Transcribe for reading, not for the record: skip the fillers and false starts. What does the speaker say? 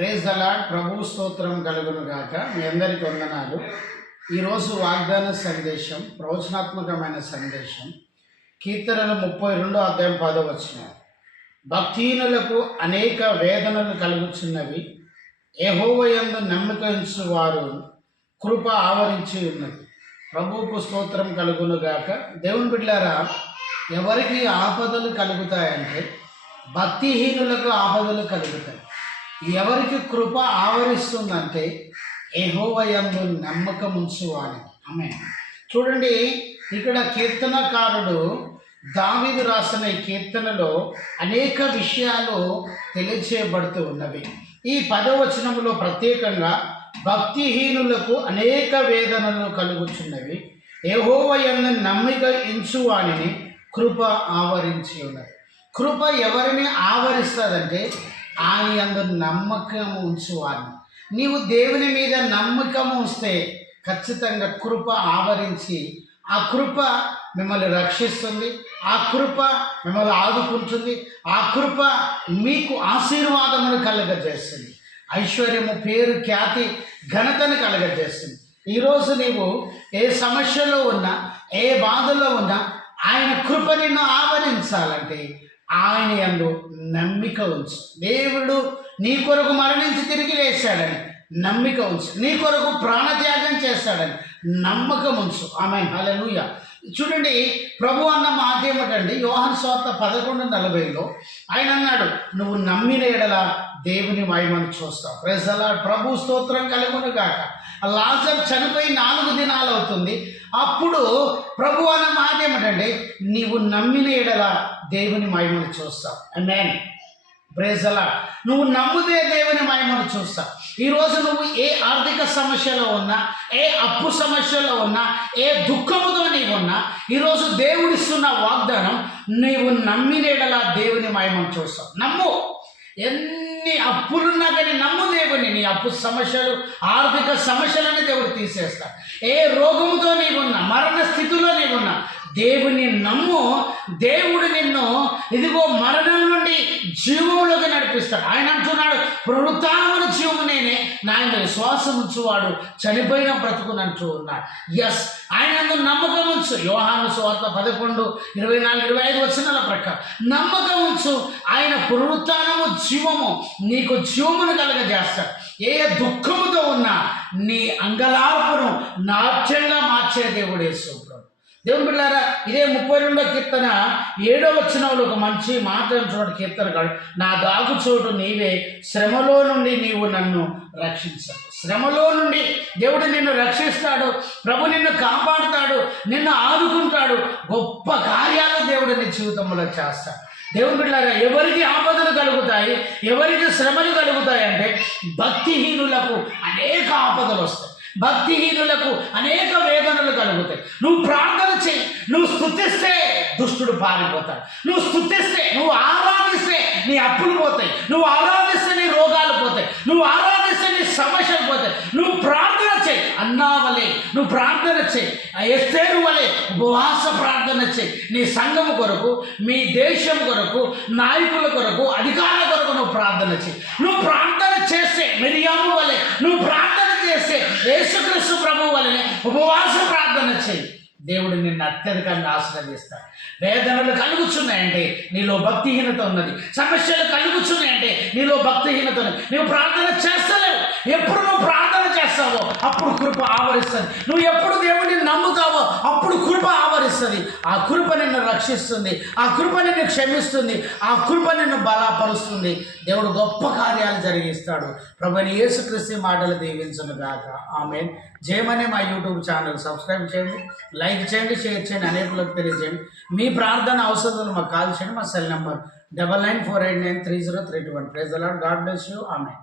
Praise the lord. ప్రభు స్తోత్రం కలుగును గాక. మీ అందరికీ వందనాలు. ఈరోజు వాగ్దాన సందేశం, ప్రవచనాత్మకమైన సందేశం. కీర్తనలు 32 అధ్యాయం 10వ వచనం. భక్తిహీనులకు అనేక వేదనలు కలుగుచున్నవి, యెహోవా యందు నమ్మిక ఉంచు వారు కృప ఆవరించి ఉన్నది. ప్రభువుకు స్తోత్రం కలుగును గాక. దేవుని బిడ్డలారా, ఎవరికి ఆపదలు కలుగుతాయంటే భక్తిహీనులకు ఆపదలు కలుగుతాయి. ఎవరికి కృప ఆవరిస్తుందంటే యెహోవా యందు నమ్మకం ఉంచువానికి. ఆమేన్. చూడండి, ఇక్కడ కీర్తనకారుడు దావీదు రాసిన ఈ కీర్తనలో అనేక విషయాలు తెలియచేయబడుతూ ఉన్నవి. ఈ 10వ వచనములో ప్రత్యేకంగా భక్తిహీనులకు అనేక వేదనలు కలుగుచున్నవి, యెహోవా యందు నమ్మిక ఉంచువానిని కృప ఆవరించి ఉన్నది. కృప ఎవరిని ఆవరిస్తుందంటే ఆయన యందు నమ్మకం ఉంచువాడిని. నీవు దేవుని మీద నమ్మకం ఉంచితే ఖచ్చితంగా కృప ఆవరించి ఆ కృప మిమ్మల్ని రక్షిస్తుంది, ఆ కృప మిమ్మల్ని ఆదుకుంటుంది, ఆ కృప మీకు ఆశీర్వాదమును కలగజేస్తుంది, ఐశ్వర్యము, పేరు, ఖ్యాతి, ఘనతను కలగజేస్తుంది. ఈరోజు నీవు ఏ సమస్యలో ఉన్నా, ఏ బాధలో ఉన్నా ఆయన కృప నిన్ను ఆవరించాలంటే ఆయన యందు నమ్మిక ఉంచు. దేవుడు నీ కొరకు మరణించి తిరిగి లేచాడని నమ్మిక ఉంచు. నీ కొరకు ప్రాణత్యాగం చేస్తాడని నమ్మకం ఉంచు. ఆమేన్. హల్లెలూయా. చూడండి, ప్రభు అన్న మాట ఏమిటండి? యోహాను సువార్త 11:40 ఆయన అన్నాడు, నువ్వు నమ్మిన ఎడల దేవుని మహిమను చూస్తావు. Praise the lord. ప్రభు స్తోత్రం కలుగును గాక. లాజరు చనిపోయి 4 దినాలు అవుతుంది. అప్పుడు ప్రభు అన్న మాట ఏమిటంటే, నీవు నమ్మిన ఎడల దేవుని మహిమను చూస్తావు. ఆమేన్. Praise the Lord. నువ్వు నమ్మితే దేవుని మహిమను చూస్తావు. ఈరోజు నువ్వు ఏ ఆర్థిక సమస్యలో ఉన్నా, ఏ అప్పు సమస్యలో ఉన్నా, ఏ దుఃఖముతో నీవు ఉన్నా, ఈరోజు దేవుడిస్తున్న వాగ్దానం, నీవు నమ్మినేడల దేవుని మహిమను చూస్తావు. నమ్ము. ఎన్ని అప్పులున్నా కానీ నమ్ము దేవుని. నీ అప్పు సమస్యలు, ఆర్థిక సమస్యలని దేవుడు తీసేస్తాడు. ఏ రోగముతో నీవున్నా, మరణ స్థితిలో నీవున్నా, దేవుని నమ్ము. దేవుడు నిన్ను ఇదిగో మరణం నుండి జీవములోకి నడిపిస్తాడు. ఆయన అంటున్నాడు, పునరుత్థానమున జీవము నేనే, నా యందు విశ్వాసం ఉంచువాడు చనిపోయిన బ్రతుకునంటూ ఉన్నాడు. ఎస్, ఆయన యందు నమ్మకం ఉంచు. యోహాను సువార్త 11:24-25 వచనాల ప్రకారం నమ్మకం ఉంచు. ఆయన పునరుత్థానము, జీవము, నీకు జీవమును కలగజేస్తాడు. ఏ దుఃఖముతో ఉన్నా నీ అంగలార్పును నాట్యంగా మార్చే దేవుడు యేసు ప్రభు. దేవుని బిడ్డలారా, ఇదే 32వ కీర్తన 7వ వచనంలో ఒక మంచి మాట చూడండి. కీర్తనకాడు, నా దాగు చోటు నీవే, శ్రమలో నుండి నీవు నన్ను రక్షించాడు. శ్రమలో నుండి దేవుడు నిన్ను రక్షిస్తాడు. ప్రభు నిన్ను కాపాడుతాడు, నిన్ను ఆదుకుంటాడు. గొప్ప కార్యాలు దేవుడు నీ జీవితంలో చేస్తాడు. దేవుని బిడ్డలారా, ఎవరికి ఆపదలు కలుగుతాయి, ఎవరికి శ్రమలు కలుగుతాయి అంటే భక్తిహీనులకు అనేక ఆపదలు వస్తాయి. భక్తిహీనులకు అనేక వేదనలు కలుగుతాయి. నువ్వు ప్రార్థన చేయి, నువ్వు స్తుతిస్తే దుష్టుడు పారిపోతాడు. నువ్వు స్తుతిస్తే, నువ్వు ఆరాధిస్తే నీ అప్పులు పోతాయి, నువ్వు ఆరాధిస్తే నీ రోగాలు పోతాయి, నువ్వు ఆరాధిస్తే నీ సమస్యలు పోతాయి. నువ్వు ప్రార్థన చేయి, అన్నా వలె నువ్వు ప్రార్థన చేయి, ఎస్తేరు వలె ఉపవాస ప్రార్థన చేయి. నీ సంఘము కొరకు, మీ దేశం కొరకు, నాయకుల కొరకు, అధికారుల కొరకు నువ్వు ప్రార్థన చేయి. నువ్వు ప్రార్థన చేస్తే మిరియాము వలె, నువ్వు ప్రార్థన చేస్తే యేసుక్రీస్తు ప్రభువు వలె ఉపవాస ప్రార్థన చేయి. దేవుడు నిన్ను అత్యధికంగా ఆశీర్వదిస్తాడు. వేదనలు కలుగుతున్నాయంటే నీలో భక్తిహీనత ఉన్నది. సమస్యలు కలుగుతున్నాయంటే నీలో భక్తిహీనత ఉన్నది. నువ్వు ప్రార్థన చేస్తలేవు. ఎప్పుడు నువ్వు ప్రార్థన చేస్తావో అప్పుడు కృప ఆవరిస్తుంది. నువ్వు ఎప్పుడు దేవుడిని నమ్ముతావో అప్పుడు కృప ఆవరిస్తుంది. ఆ కృప నిన్ను రక్షిస్తుంది, ఆ కృప నిన్ను క్షమిస్తుంది, ఆ కృప నిన్ను బలపరుస్తుంది. దేవుడు గొప్ప కార్యాలు జరిగిస్తాడు. ప్రభువైన యేసుక్రీస్తు మాటలు దీవించును గాక. ఆమేన్. జయమనే మా యూట్యూబ్ ఛానల్ సబ్స్క్రైబ్ చేయండి, లైక్ చేయండి, షేర్ చేయండి, అనేకులకు తెలియజేయండి. మీ ప్రార్థన అవసరాలు మాకు కాల్ చేయండి. మా cell number 9948930321. Praise the lord. God bless you. Amen.